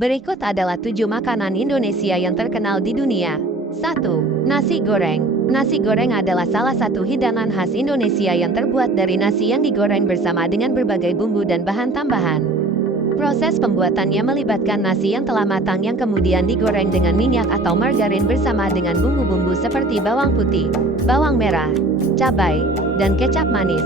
Berikut adalah 7 makanan Indonesia yang terkenal di dunia. 1. Nasi goreng. Nasi goreng adalah salah satu hidangan khas Indonesia yang terbuat dari nasi yang digoreng bersama dengan berbagai bumbu dan bahan tambahan. Proses pembuatannya melibatkan nasi yang telah matang yang kemudian digoreng dengan minyak atau margarin bersama dengan bumbu-bumbu seperti bawang putih, bawang merah, cabai, dan kecap manis.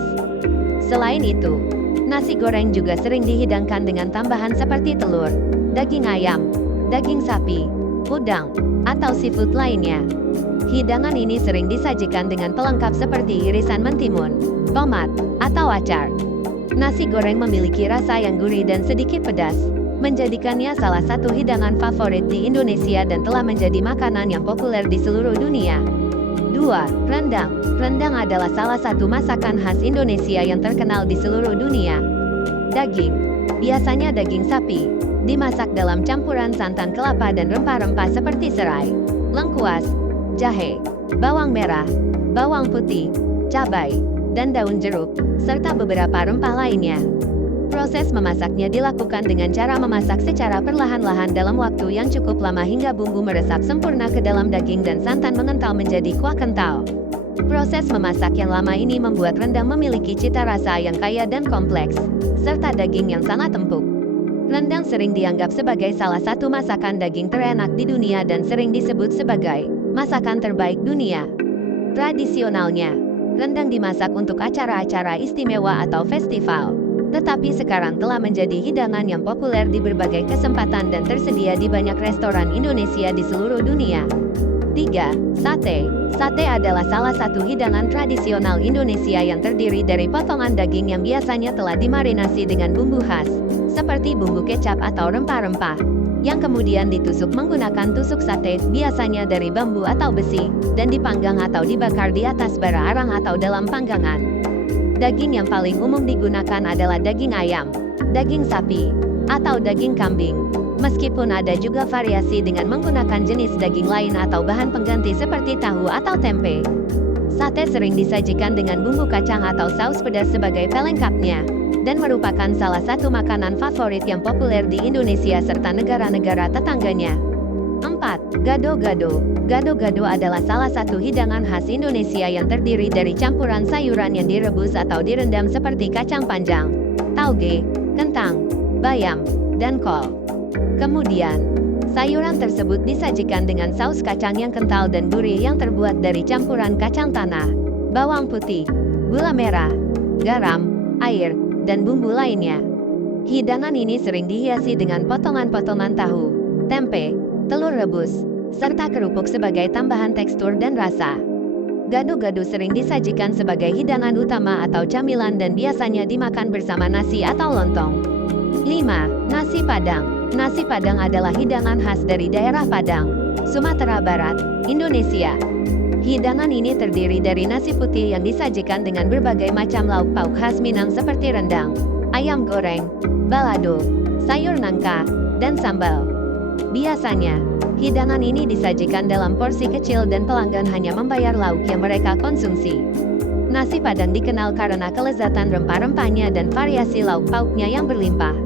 Selain itu, nasi goreng juga sering dihidangkan dengan tambahan seperti telur, daging ayam, daging sapi, udang, atau seafood lainnya. Hidangan ini sering disajikan dengan pelengkap seperti irisan mentimun, tomat, atau acar. Nasi goreng memiliki rasa yang gurih dan sedikit pedas, menjadikannya salah satu hidangan favorit di Indonesia dan telah menjadi makanan yang populer di seluruh dunia. 2. Rendang. Rendang adalah salah satu masakan khas Indonesia yang terkenal di seluruh dunia. Daging, biasanya daging sapi, dimasak dalam campuran santan kelapa dan rempah-rempah seperti serai, lengkuas, jahe, bawang merah, bawang putih, cabai, dan daun jeruk, serta beberapa rempah lainnya. Proses memasaknya dilakukan dengan cara memasak secara perlahan-lahan dalam waktu yang cukup lama hingga bumbu meresap sempurna ke dalam daging dan santan mengental menjadi kuah kental. Proses memasak yang lama ini membuat rendang memiliki cita rasa yang kaya dan kompleks, serta daging yang sangat empuk. Rendang sering dianggap sebagai salah satu masakan daging terenak di dunia dan sering disebut sebagai masakan terbaik dunia. Tradisionalnya, rendang dimasak untuk acara-acara istimewa atau festival, tetapi sekarang telah menjadi hidangan yang populer di berbagai kesempatan dan tersedia di banyak restoran Indonesia di seluruh dunia. 3. Sate. Sate adalah salah satu hidangan tradisional Indonesia yang terdiri dari potongan daging yang biasanya telah dimarinasi dengan bumbu khas, seperti bumbu kecap atau rempah-rempah, yang kemudian ditusuk menggunakan tusuk sate, biasanya dari bambu atau besi, dan dipanggang atau dibakar di atas bara arang atau dalam panggangan. Daging yang paling umum digunakan adalah daging ayam, daging sapi, atau daging kambing. Meskipun ada juga variasi dengan menggunakan jenis daging lain atau bahan pengganti seperti tahu atau tempe. Sate sering disajikan dengan bumbu kacang atau saus pedas sebagai pelengkapnya, dan merupakan salah satu makanan favorit yang populer di Indonesia serta negara-negara tetangganya. 4. Gado-gado. Gado-gado adalah salah satu hidangan khas Indonesia yang terdiri dari campuran sayuran yang direbus atau direndam seperti kacang panjang, tauge, kentang, bayam, dan kol. Kemudian, sayuran tersebut disajikan dengan saus kacang yang kental dan gurih yang terbuat dari campuran kacang tanah, bawang putih, gula merah, garam, air, dan bumbu lainnya. Hidangan ini sering dihiasi dengan potongan-potongan tahu, tempe, telur rebus, serta kerupuk sebagai tambahan tekstur dan rasa. Gado-gado sering disajikan sebagai hidangan utama atau camilan dan biasanya dimakan bersama nasi atau lontong. 5. Nasi Padang. Nasi Padang adalah hidangan khas dari daerah Padang, Sumatera Barat, Indonesia. Hidangan ini terdiri dari nasi putih yang disajikan dengan berbagai macam lauk pauk khas Minang seperti rendang, ayam goreng, balado, sayur nangka, dan sambal. Biasanya, hidangan ini disajikan dalam porsi kecil dan pelanggan hanya membayar lauk yang mereka konsumsi. Nasi Padang dikenal karena kelezatan rempah-rempahnya dan variasi lauk pauknya yang berlimpah.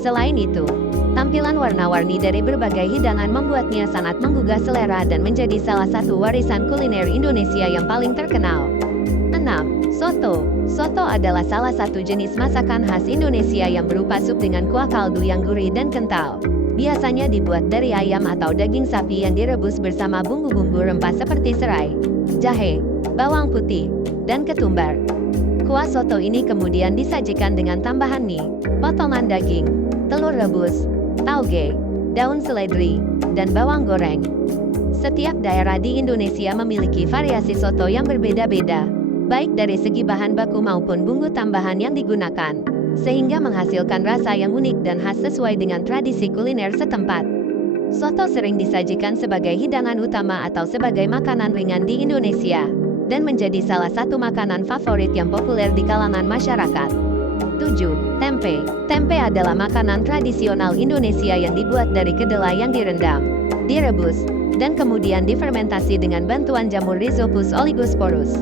Selain itu, tampilan warna-warni dari berbagai hidangan membuatnya sangat menggugah selera dan menjadi salah satu warisan kuliner Indonesia yang paling terkenal. 6. Soto. Soto adalah salah satu jenis masakan khas Indonesia yang berupa sup dengan kuah kaldu yang gurih dan kental. Biasanya dibuat dari ayam atau daging sapi yang direbus bersama bumbu-bumbu rempah seperti serai, jahe, bawang putih, dan ketumbar. Kuah soto ini kemudian disajikan dengan tambahan mie, potongan daging, telur rebus, tauge, daun seledri, dan bawang goreng. Setiap daerah di Indonesia memiliki variasi soto yang berbeda-beda, baik dari segi bahan baku maupun bumbu tambahan yang digunakan, sehingga menghasilkan rasa yang unik dan khas sesuai dengan tradisi kuliner setempat. Soto sering disajikan sebagai hidangan utama atau sebagai makanan ringan di Indonesia, dan menjadi salah satu makanan favorit yang populer di kalangan masyarakat. 7. Tempe. Tempe adalah makanan tradisional Indonesia yang dibuat dari kedelai yang direndam, direbus, dan kemudian difermentasi dengan bantuan jamur Rhizopus oligosporus.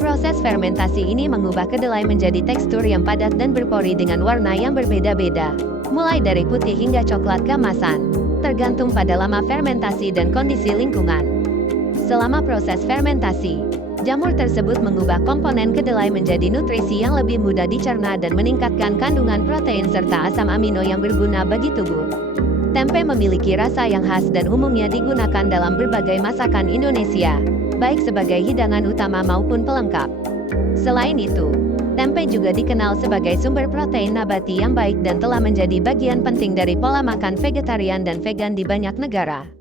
Proses fermentasi ini mengubah kedelai menjadi tekstur yang padat dan berpori dengan warna yang berbeda-beda. mulai dari putih hingga coklat keemasan, tergantung pada lama fermentasi dan kondisi lingkungan. Selama proses fermentasi, jamur tersebut mengubah komponen kedelai menjadi nutrisi yang lebih mudah dicerna dan meningkatkan kandungan protein serta asam amino yang berguna bagi tubuh. Tempe memiliki rasa yang khas dan umumnya digunakan dalam berbagai masakan Indonesia, baik sebagai hidangan utama maupun pelengkap. Selain itu, tempe juga dikenal sebagai sumber protein nabati yang baik dan telah menjadi bagian penting dari pola makan vegetarian dan vegan di banyak negara.